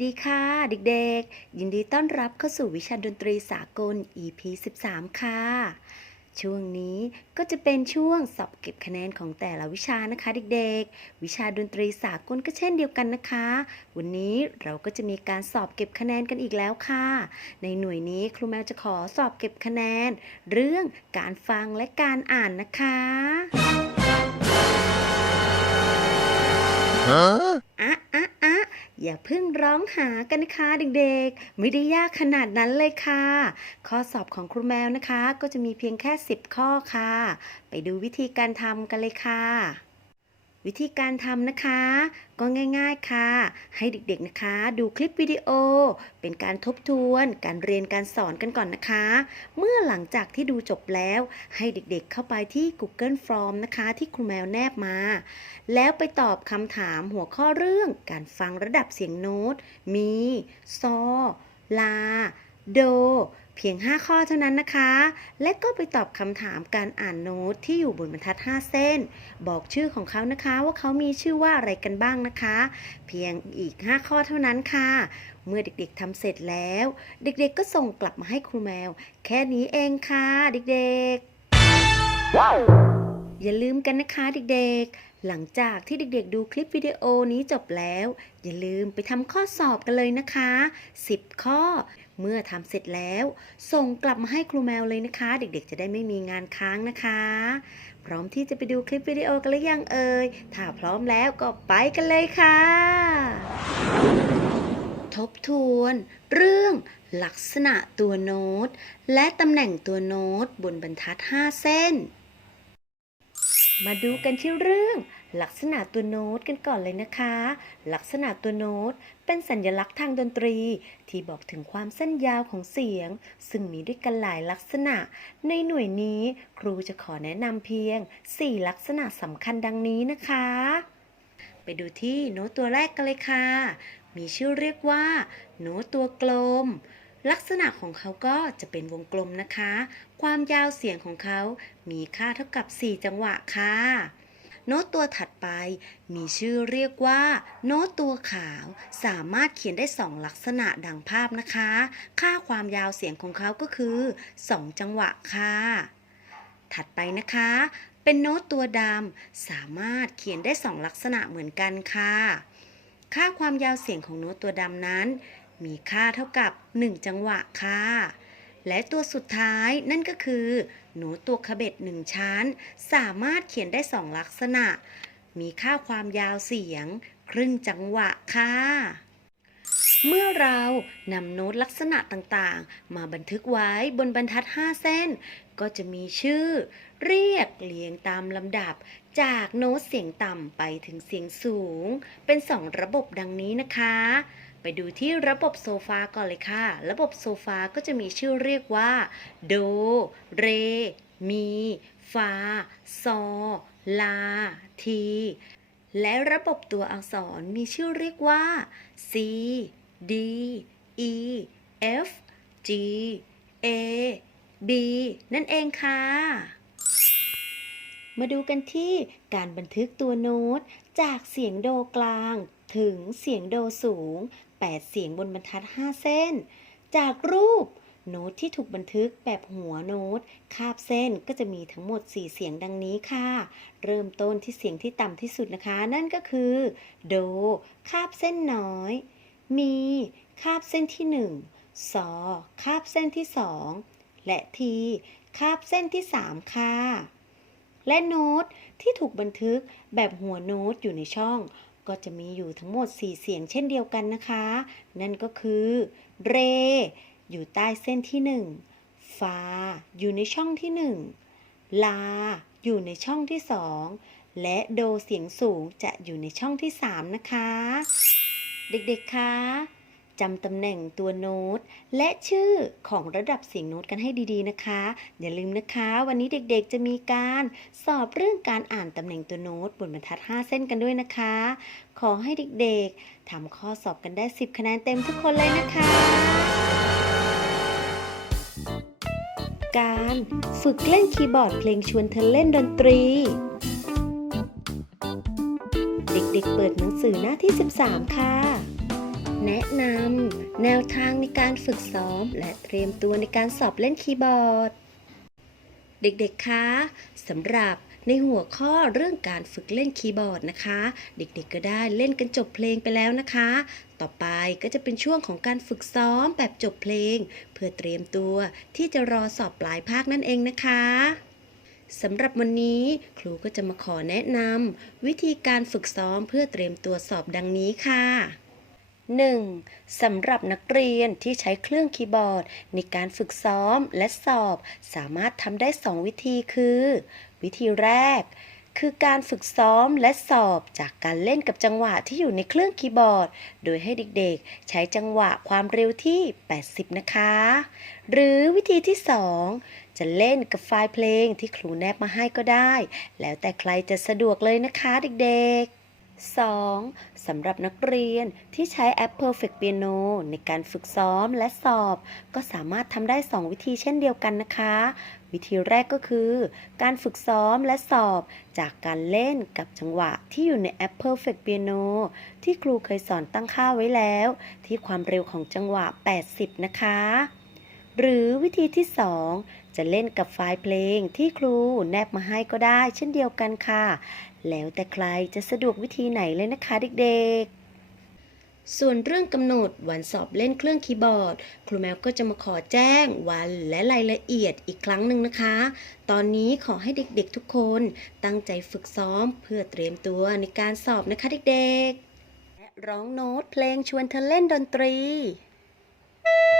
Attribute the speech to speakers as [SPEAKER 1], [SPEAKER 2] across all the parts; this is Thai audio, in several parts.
[SPEAKER 1] สดีค่ะเด็กๆ ยินดีต้อนรับเข้าสู่วิชาดนตรีสากล EP 13 ค่ะ ช่วงนี้ก็จะเป็นช่วงสอบเก็บคะแนนของแต่ละวิชานะคะเด็กๆ วิชาดนตรีสากลก็เช่นเดียวกันนะคะ วันนี้เราก็จะมีการสอบเก็บคะแนนกันอีกแล้วค่ะ ในหน่วยนี้ครูแมวจะขอสอบเก็บคะแนน เรื่องการฟังและการอ่านนะคะ
[SPEAKER 2] Huh?
[SPEAKER 1] อะอะอะ อย่าเพิ่งร้องหากันนะคะเด็กๆ ไม่ได้ยากขนาดนั้นเลยค่ะ ข้อสอบของครูแมวนะคะ ก็จะมีเพียงแค่ 10 ข้อค่ะ ไปดูวิธีการทำกันเลยค่ะ วิธีการทำนะคะ ก็ง่ายๆค่ะ ให้เด็กๆนะคะ ดูคลิปวิดีโอ เป็นการทบทวน การเรียนการสอนกันก่อนนะคะ เมื่อหลังจากที่ดูจบแล้ว ให้เด็กๆเข้าไปที่ Google Form นะคะ ที่ครูแมวแนบมา แล้วไปตอบคำถามหัวข้อเรื่อง การฟังระดับเสียงโน้ต มี ซอ ลา โด เพียง 5 ข้อเท่านั้นนะคะ และก็ไปตอบคำถามการอ่านโน้ตที่อยู่บนบรรทัด 5 เส้น บอกชื่อของเขานะคะว่าเขามีชื่อว่าอะไรกันบ้างนะคะ เพียงอีก 5 ข้อเท่านั้นค่ะ เมื่อเด็กๆทำเสร็จแล้ว เด็กๆก็ส่งกลับมาให้ครูแมว แค่นี้เองค่ะ เด็กๆ อย่าลืมกันนะคะเด็กๆ หลังจากที่เด็กๆ ดูคลิปวิดีโอนี้จบแล้ว อย่าลืมไปทำข้อสอบกันเลยนะคะ 10 ข้อ เมื่อทำเสร็จแล้ว ส่งกลับมาให้ครูแมวเลยนะคะ เด็กๆ จะได้ไม่มีงานค้างนะคะ พร้อมที่จะไปดูคลิปวิดีโอกันหรือยังเอ่ย ถ้าพร้อมแล้วก็ไปกันเลยค่ะ ทบทวน เรื่องลักษณะตัวโน้ต และตำแหน่งตัวโน้ตบนบรรทัด 5 เส้น มาดูกันที่เรื่อง ลักษณะตัวโน้ตกันก่อนเลยนะคะ ลักษณะตัวโน้ตเป็นสัญลักษณ์ทางดนตรี ที่บอกถึงความสั้นยาวของเสียง ซึ่งมีด้วยกันหลายลักษณะ ในหน่วยนี้ครูจะขอแนะนำเพียง 4 ลักษณะสำคัญดังนี้นะคะ ไปดูที่โน้ตตัวแรกกันเลยค่ะ มีชื่อเรียกว่า โน้ตตัวกลม ลักษณะของเขาก็จะเป็นวงกลมนะคะ ความยาวเสียงของเขามีค่าเท่ากับ 4 จังหวะค่ะ โน้ตตัวถัดไป มีชื่อเรียกว่า โน้ตตัวขาว สามารถเขียนได้ 2 ลักษณะดังภาพนะคะ ค่าความยาวเสียงของเขาก็คือ 2 จังหวะค่ะ ถัดไปนะคะ เป็นโน้ตตัวดำสามารถเขียนได้ 2 ลักษณะเหมือนกันค่ะ ค่าความยาวเสียงของโน้ตตัวดำนั้น มีค่าเท่ากับ 1 จังหวะค่ะ และตัวสุดท้ายนั่นก็คือโน้ตตัวขบเบ็ดหนึ่งชั้น สามารถเขียนได้2ลักษณะ มีค่าความยาวเสียง ครึ่งจังหวะค่ะเมื่อเรานำโน้ตลักษณะต่างๆ มาบันทึกไว้บนบรรทัด 5 เส้น ก็จะมีชื่อ เรียกเรียงตามลำดับ จากโน้ตเสียงต่ำไปถึงเสียงสูง เป็น2ระบบดังนี้นะคะ ไปดูที่ระบบโซฟาก่อนเลยค่ะ ระบบโซฟาก็จะมีชื่อเรียกว่า โด เร มี ฟา ซอ ลา ที และระบบตัวอักษรมีชื่อเรียกว่า C D E F G A B นั่นเองค่ะ มาดูกันที่การบันทึกตัวโน้ต จากเสียงโดกลางถึงเสียงโดสูง 8 เสียงบนบรรทัด 5 เส้น จากรูปโน้ตที่ถูกบันทึกแบบหัวโน้ต คาบเส้นก็จะมีทั้งหมด 4 เสียงดังนี้ค่ะ เริ่มต้นที่เสียงที่ต่ำที่สุดนะคะ นั่นก็คือ โด คาบเส้นน้อย มี คาบเส้นที่ 1 ซอ คาบเส้นที่ 2 และที คาบเส้นที่ 3 ค่ะ และโน้ตที่ถูกบันทึกแบบหัวโน้ตอยู่ในช่อง ก็จะมีอยู่ทั้งหมด 4 เสียงเช่นเดียวกันนะคะ นั่นก็คือ เร อยู่ใต้เส้นที่ 1 ฟา อยู่ในช่องที่ 1 ลา อยู่ในช่องที่ 2 และโดเสียงสูงจะอยู่ในช่องที่ 3 นะคะ เด็กๆคะ จำตำแหน่งตัวโน้ต และชื่อของระดับเสียงโน้ตกันให้ดีๆนะคะ อย่าลืมนะคะ วันนี้เด็กๆจะมีการสอบเรื่องการอ่านตำแหน่งตัวโน้ตบนบรรทัด 5 เส้นกันด้วยนะคะ ขอให้เด็กๆทำข้อสอบกันได้ 10 คะแนนเต็มทุกคนเลยนะคะ การฝึกเล่นคีย์บอร์ดเพลงชวนเธอเล่นดนตรีเด็กๆเปิดหนังสือหน้าที่ 13 ค่ะ แนะนำแนวทางในการฝึกซ้อม และเตรียมตัวในการสอบเล่นคีย์บอร์ด เด็กๆ คะสำหรับในหัวข้อเรื่องการฝึกเล่นคีย์บอร์ดนะคะ เด็กๆ ก็ได้เล่นกันจบเพลงไปแล้วนะคะ ต่อไปก็จะเป็นช่วงของการฝึกซ้อมแบบจบเพลง เพื่อเตรียมตัวที่จะรอสอบปลายภาคนั่นเองนะคะสำหรับวันนี้ครูก็จะมาขอแนะนำวิธีการฝึกซ้อมเพื่อเตรียมตัวสอบดังนี้ค่ะ 1. สำหรับนักเรียนที่ใช้เครื่องคีย์บอร์ด ในการฝึกซ้อมและสอบ สามารถทำได้ 2 วิธีคือ วิธีแรก คือการฝึกซ้อมและสอบจากการเล่นกับจังหวะที่อยู่ในเครื่องคีย์บอร์ด โดยให้เด็กๆ ใช้จังหวะความเร็วที่ 80 นะคะ หรือวิธีที่ 2 จะเล่นกับไฟล์เพลงที่ครูแนบมาให้ก็ได้ แล้วแต่ใครจะสะดวกเลยนะคะเด็กๆ 2. สำหรับนักเรียนที่ใช้แอป Perfect Piano ในการฝึกซ้อมและสอบ ก็สามารถทำได้ 2 วิธีเช่นเดียวกันนะคะ วิธีแรกก็คือ การฝึกซ้อมและสอบ จากการเล่นกับจังหวะที่อยู่ในแอป Perfect Piano ที่ครูเคยสอนตั้งค่าไว้แล้ว ที่ความเร็วของจังหวะ 80 นะคะหรือวิธีที่ 2 จะเล่นกับไฟล์เพลงที่ครูแนบมาให้ก็ได้เช่นเดียวกันค่ะ แล้วแต่ใครจะสะดวกวิธีไหนเลยนะคะเด็กๆ ส่วนเรื่องกำหนดวันสอบเล่นเครื่องคีย์บอร์ด ครูแมวก็จะมาขอแจ้งวันและรายละเอียดอีกครั้งหนึ่งนะคะ ตอนนี้ขอให้เด็กๆทุกคนตั้งใจฝึกซ้อมเพื่อเตรียมตัวในการสอบนะคะเด็กๆ และร้องโน้ตเพลงชวนเธอเล่นดนตรี
[SPEAKER 2] ฉั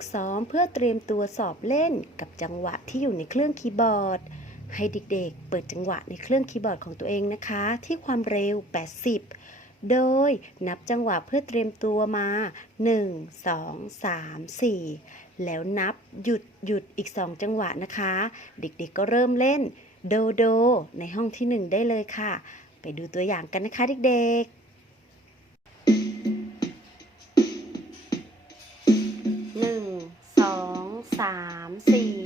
[SPEAKER 2] กซ้อมเพื่
[SPEAKER 1] อเตรียมตัวสอบเล่นกับจังหวะที่อยู่ในเครื่องคีย์บอร์ด ให้เด็กๆ เปิดจังหวะในเครื่องคีย์บอร์ดของตัวเองนะคะ ที่ความเร็ว 80 โดยนับจังหวะเพื่อเตรียมตัวมา 1 2 3 4 แล้วนับหยุดหยุดอีก 2 จังหวะนะคะ เด็กๆก็เริ่มเล่นโดโดในห้องที่ 1 ได้เลยค่ะ ไปดูตัวอย่างกันนะคะเด็กๆามสี่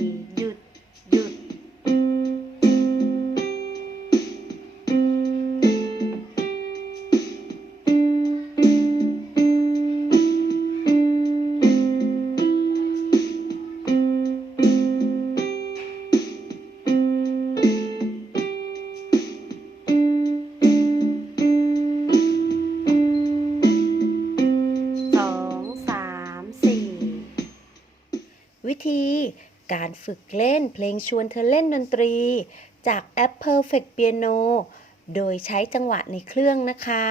[SPEAKER 1] การฝึกเล่นเพลงชวนเธอเล่นดนตรี จากแอป Perfect Piano โดยใช้จังหวะในเครื่องนะคะ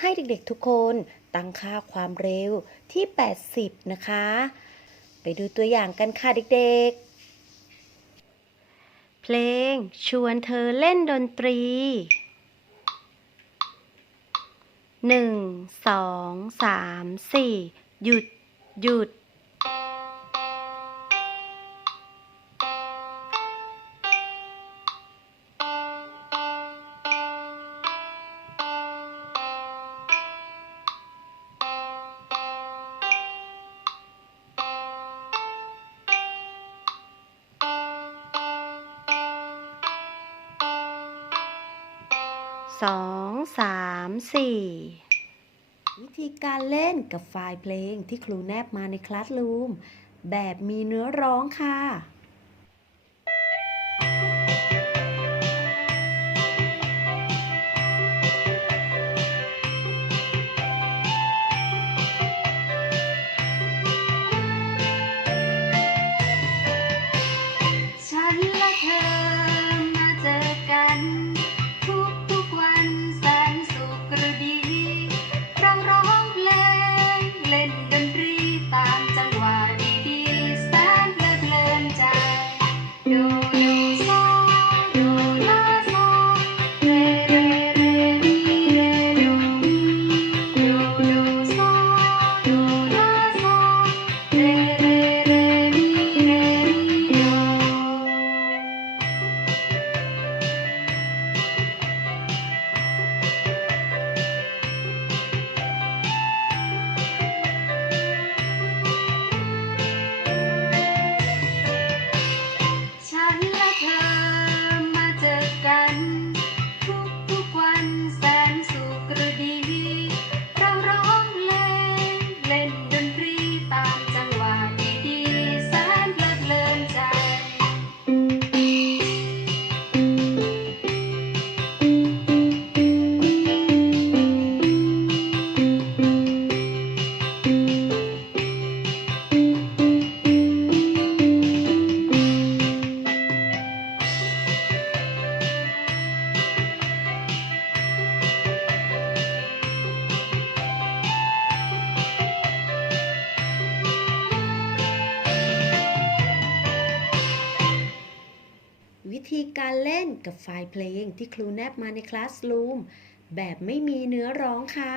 [SPEAKER 1] ให้เด็กๆทุกคนตั้งค่าความเร็วที่ 80 นะคะ ไปดูตัวอย่างกันค่ะเด็กๆ เพลงชวนเธอเล่นดนตรี 1 2 3 4 หยุดหยุด สองสามสี่วิธีการเล่นกับไฟล์เพลงที่ครูแนบมาในคลาสรูม แบบมีเนื้อร้องค่ะ
[SPEAKER 2] ฉันและเธอ ธีการเล่น
[SPEAKER 1] กับไฟล์เพลงที่ครูแนบมาในคลาสรูมแบบไม่มีเนื้อร้องค่ะ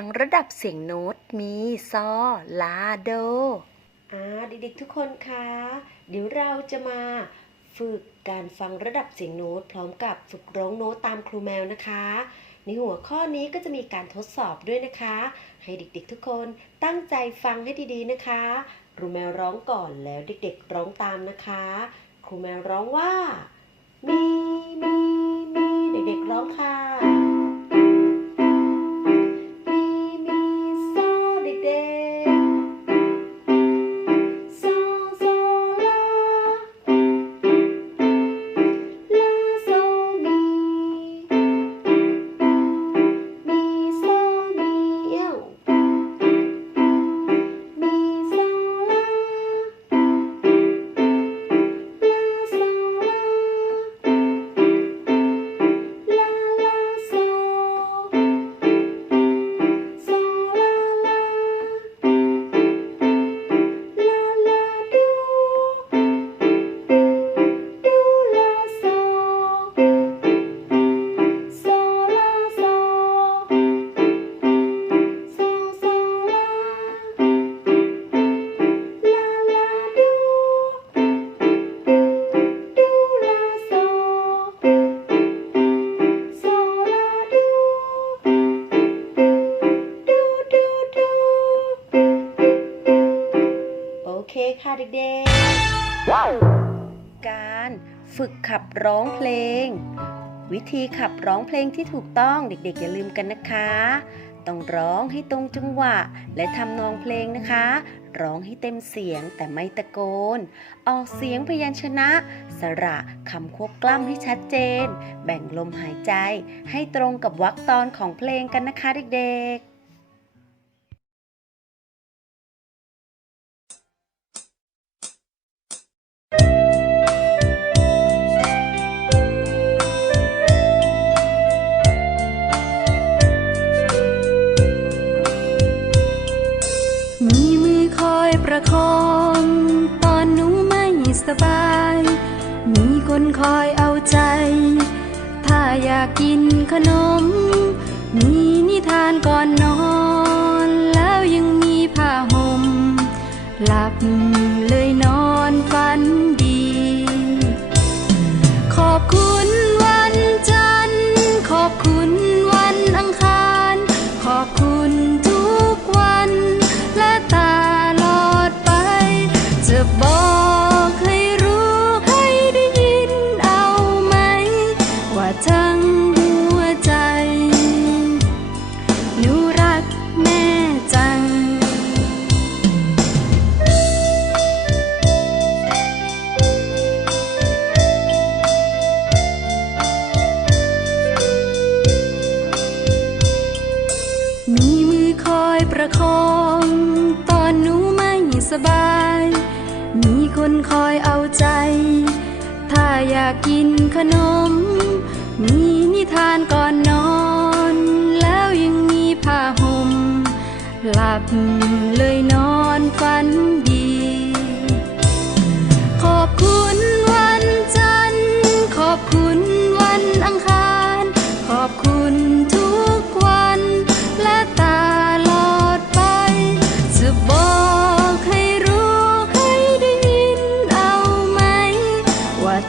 [SPEAKER 1] ฟังระดับเสียงโน้ตมีซอลาโดอ่าเด็กๆทุกคนคะ เดี๋ยวเราจะมาฝึกการฟังระดับเสียงโน้ต พร้อมกับฝึกร้องโน้ตตามครูแมวนะคะ ในหัวข้อนี้ก็จะมีการทดสอบด้วยนะคะ ให้เด็กๆทุกคนตั้งใจฟังให้ดีๆนะคะ ครูแมวร้องก่อนแล้วเด็กๆร้องตามนะคะ ครูแมวร้องว่า มีมีมีเด็กๆร้องค่ะ วิธีขับร้องเพลงที่ถูกต้องเด็กๆ อย่าลืมกันนะคะ ต้องร้องให้ตรงจังหวะ และทำนองเพลงนะคะ ร้องให้เต็มเสียงแต่ไม่ตะโกน ออกเสียงพยัญชนะ สระคำควบกล้ำให้ชัดเจน แบ่งลมหายใจ ให้ตรงกับวรรคตอนของเพลงกันนะคะเด็กๆ
[SPEAKER 2] คนคอยเอาใจ ถ้าอยากกินขนม คนคอยเอาใจ ถ้าอยากกินขนม มีนิทานก่อนนอน แล้วยังมีผ้าห่ม หลับเลยนอนฝันดี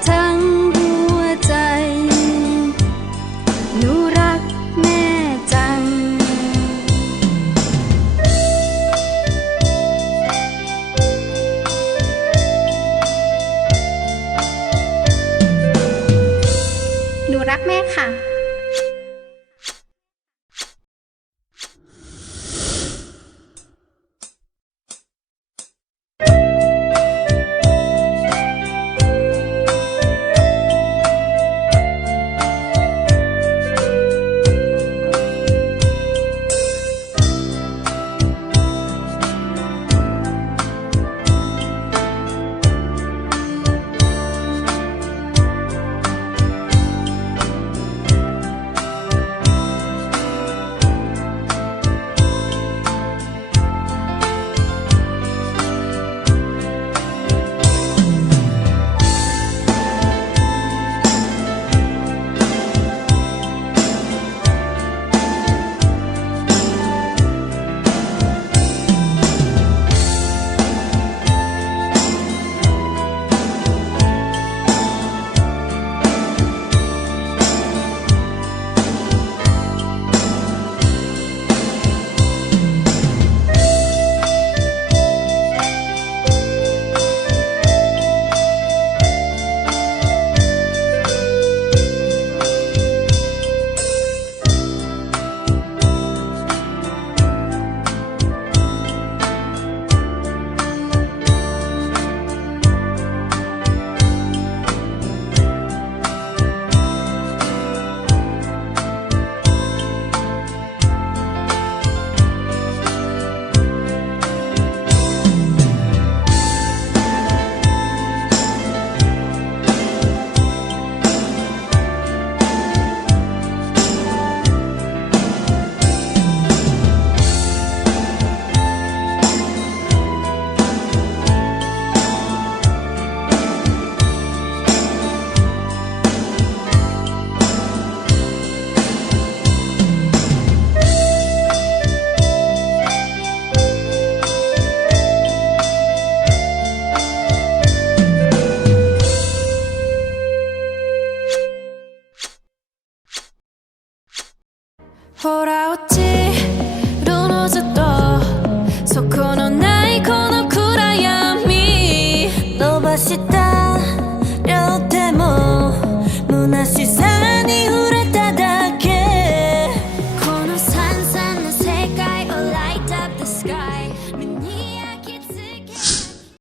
[SPEAKER 2] ว่